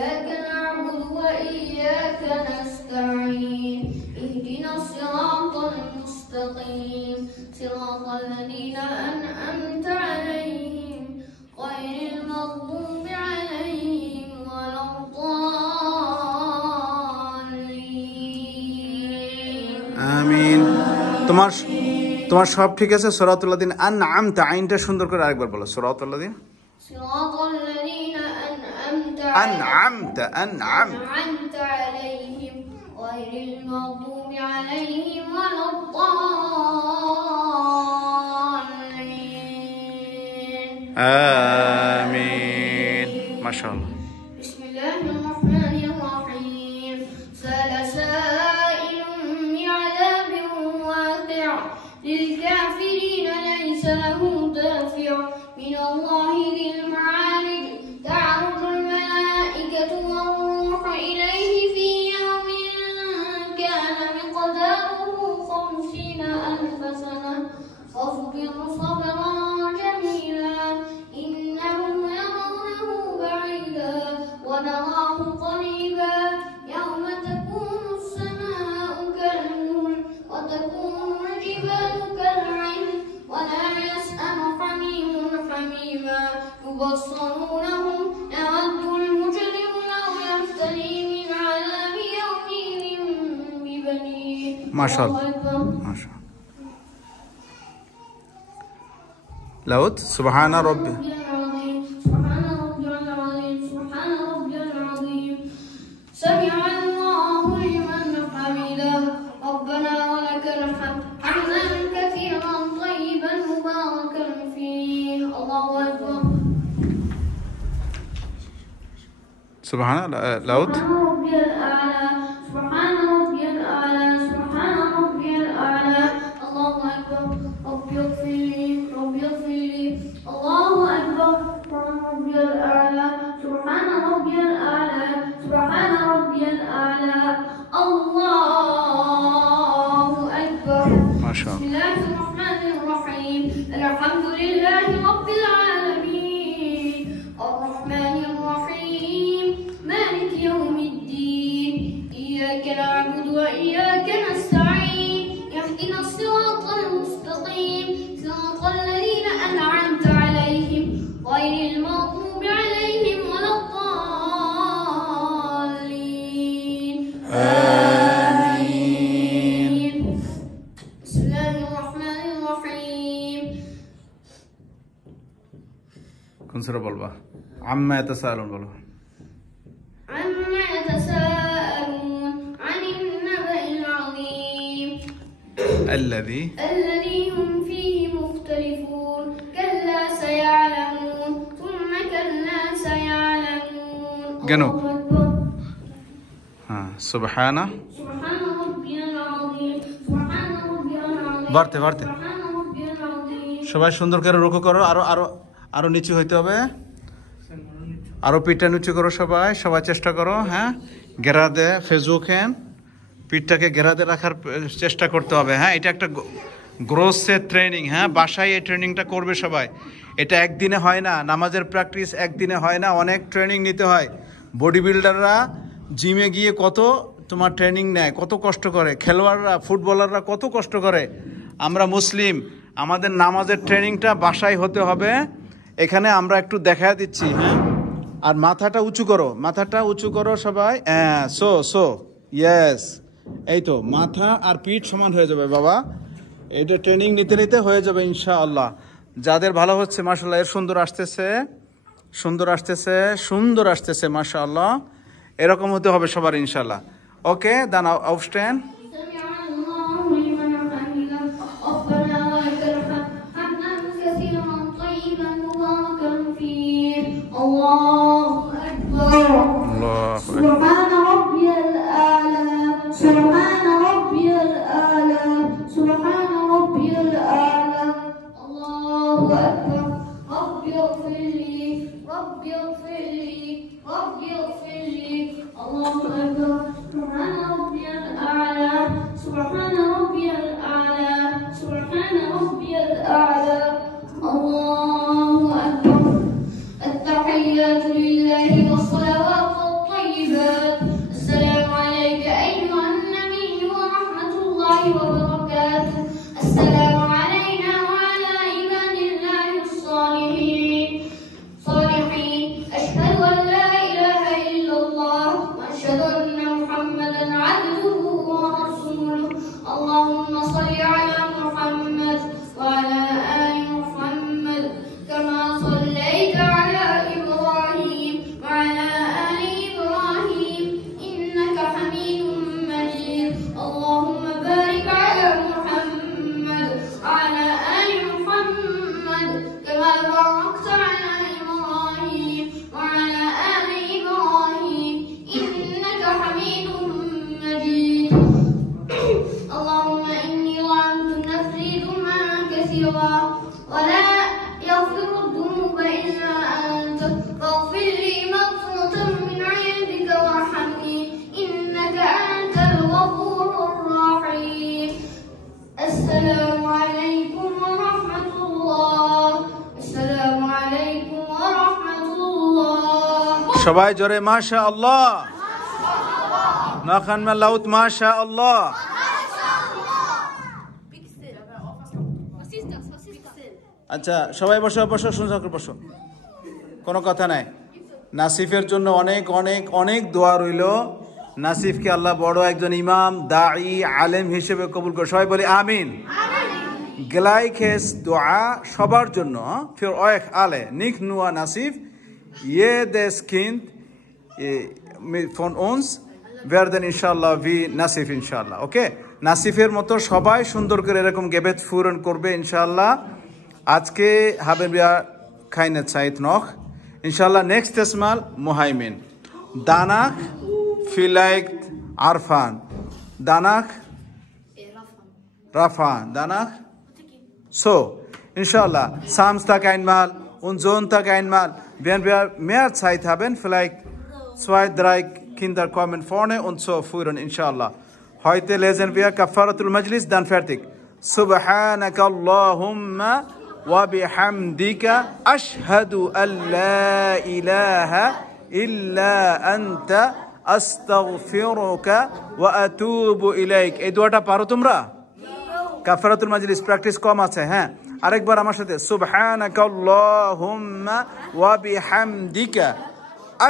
إياك نعبد وإياك نستعين اهدنا الصراط المستقيم صراط الذين أنعمت عليهم غير المغضوب عليهم ولا الضالين আমিন। তোমার সব ঠিক আছে? সিরাতাল্লাযিনা আনআমতা, আইনটা সুন্দর করে আরেকবার বলো। সিরাতাল্লাযিনা أنعمت عليهم غير المغضوب عليهم ولا الضالين آمين ما شاء الله. بسم الله الرحمن الرحيم سأل سائل بعذاب واقع للكافرين ليس له دافع من الله ذي المعارج تعرج الملائكة والروح إليه في يوم كان مقداره 50,000 سنة فاصبر صبرا جميلا إنهم يرونه بعيدا ونراه قريبا يوم تكون السماء كالمهل وتكون الجبال كالعهن ولا يسأل حميم حميما يبصرونهم يود المجرم لو يفتدي من عذاب يومئذ ببنيه ما شاء الله ما شاء الله. لوت سبحان ربي سبحان ربي العظيم سبحان ربي العظيم سمع الله لمن حمده ربنا ولك الحمد حمدا كثيرا طيبا مباركا فيه الله أكبر سبحان لوت سبحان ربي الأعلى سبحان ربي الأعلى سبحان ربي الأعلى الله أكبر ربي اغفر لي ربي اغفر لي الله أكبر سبحان ربي الأعلى سبحان ربي الأعلى سبحان ربي الأعلى الله أكبر ما شاء بسم الله. الله الرحمن الرحيم الحمد لله رب العالمين الرحمن الرحيم مالك يوم الدين إياك نعبد وإياك نستعين اهدنا الصراط المستقيم صراط الذين أنعمت عليهم غير المغضوب عليهم ولا الضالين آمين. بسم الله الرحمن الرحيم কোন সূরা বলবা? আম্মা ইয়াতাসাআলুন বলো। عما يتساءلون عن النبأ العظيم الذي هم فيه مختلفون كلا سيعلمون ثم كلا سيعلمون جنوب. الله أكبر. হ্যাঁ সুবহানা سبحان ربي العظيم سبحان ربي العظيم বাড়তে سبحان ربي العظيم সবাই সুন্দর করে রুকু করো। আরো নিচু হইতে হবে, আরো পিঠটা নিচু করো। সবাই চেষ্টা করো। হ্যাঁ গেরাদে ফেজুকেন পিঠটাকে গেরাদে রাখার চেষ্টা করতে হবে। হ্যাঁ এটা একটা গ্রোসের ট্রেনিং। হ্যাঁ বাসায় এই ট্রেনিংটা করবে সবাই। এটা একদিনে হয় না, নামাজের প্র্যাকটিস একদিনে হয় না, অনেক ট্রেনিং নিতে হয়। বডি বিল্ডাররা জিমে গিয়ে কত তোমার ট্রেনিং নেয়, কত কষ্ট করে। খেলোয়াড়রা ফুটবলাররা কত কষ্ট করে। আমরা মুসলিম, আমাদের নামাজের ট্রেনিংটা বাসায় হতে হবে। এখানে আমরা একটু দেখা দিচ্ছি। হ্যাঁ আর মাথাটা উঁচু করো সবাই। হ্যাঁ সো ইয়েস, এই তো মাথা আর পিঠ সমান হয়ে যাবে বাবা। এইটা ট্রেনিং নিতে নিতে হয়ে যাবে ইনশাআল্লাহ। যাদের ভালো হচ্ছে মাশাআল্লাহ, এর সুন্দর আসতেছে মাশাআল্লাহ। এরকম হতে হবে সবার ইনশাআল্লাহ। ওকে দান আউটস্ট্যান্ড। سمع الله لمن حمده ربنا ولك الحمد حمدا كثيرا طيبا مباركا فيه الله أكبر سبحان ربي الأعلى سبحان ربي الأعلى سبحان ربي الأعلى الله أكبر ربي اغفر لي ربي اغفر لي ربي اغفر لي الله أكبر سبحان ربي الأعلى سبحان ربي الأعلى سبحان ربي الأعلى الله أكبر التحيات لله والصلوات সবাই জোরে মাশা আল্লাহ, নাখান মে লাউত মাশা আল্লাহ। আচ্ছা সবাই বসো বসো, সুন্দর করে বসো, কোনো কথা নাই। নাসিফের জন্য অনেক অনেক অনেক দোয়া রইল। নাসিফকে আল্লাহ বড় একজন ইমাম, দাঈ, আলেম হিসেবে কবুল করে। সবাই বলি আমিন। Gleiches Dua সবার জন্য, für euch alle, nicht nur Nasif. Jedes Kind von uns werden inshallah wie Nasif inshallah. Okay? নাসিফের মতো সবাই সুন্দর করে এরকম গেবেত ফুরন করবে ইনশাআল্লাহ। আজকে haben wir keine Zeit noch. Inshallah nächstes Mal Muhaimin. Danach vielleicht Arfan. Danach Rafan. Danach so, inshallah, Samstag einmal und Sonntag einmal. Wenn wir mehr Zeit haben, vielleicht 2, 3 Kinder kommen vorne und so führen, inshallah. Heute lesen wir Kafaratul Majlis, dann fertig. Subhanaka Allahumma wa bihamdika ashhadu an la ilaha illa anta astaghfiruka wa atubu ilaik. এই দোয়াটা পারো তোমরা? কাফারাতুল মাজলিস প্র্যাকটিস কম আছে। হ্যাঁ, আরেকবার আমার সাথে, সুবহানাকা আল্লাহুম্মা ওয়া বিহামদিকা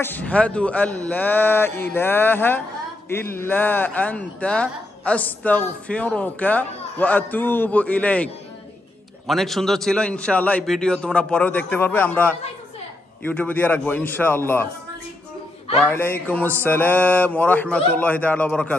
আশহাদু আল্লা ইলাহা ইল্লা আনতা আস্তাগফিরুকা ওয়া আতুবু ইলাইক। অনেক সুন্দর ছিল। ইনশাআল্লাহ এই ভিডিও তোমরা পরেও দেখতে পারবে, আমরা ইউটিউবে দিয়ে রাখবো ইনশাআল্লাহ। ওয়া আলাইকুমুস সালাম ওয়া রাহমাতুল্লাহি তাআলা ওয়া বারাকাতুহু।